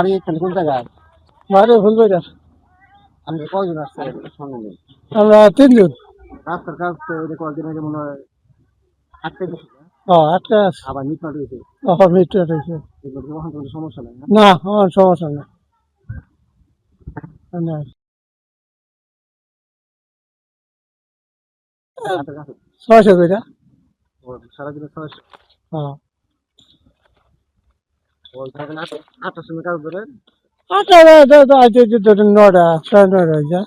বাড়ি এখানে কোন জায়গায়? বাইরে ফুলবাড়িয়া। আমরা কয়জন আসছে সঙ্গে নিয়ে? আমরা 3 জন। রাস্তার কাজ তো এটা কয়েকদিন আগে মনে হয় আটকে গেছে না? আটটা আছে। আবার মিটমাট হয়েছে। মিটার হয়েছে। এগুলো তো ওখানে কোনো সমস্যা নাই না? না, আমার সমস্যা নেই। না, হাতের কাছে 600 কইরা। সারাদিনে 600। হ্যাঁ। ওই সারাদিন 8টার সময় কাজ ধরে। আটটা আইতে ধরেন 9টা, 9:30 হয়ে যায়।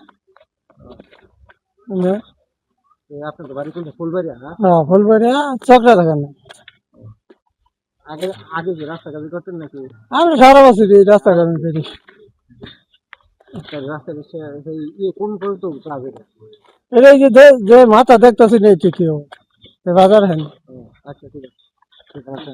আপনার তো বাড়ি কোনটা? ফুলবাড়িয়া না? ফুলবাড়িয়া চকরা থাকেন না। আগে আগে যে রাস্তা কাজ করতেন নাকি? আমরা সারা বছর এই রাস্তা করেন ফেরি। রাস্তা সেই ইয়ে কোন পর্যন্ত কাজ এটা? এটা এই যে মাথা দেখতেছি নেই ঠিকই বাজার হ্যাঁ। আচ্ছা ঠিক আছে ঠিক আছে।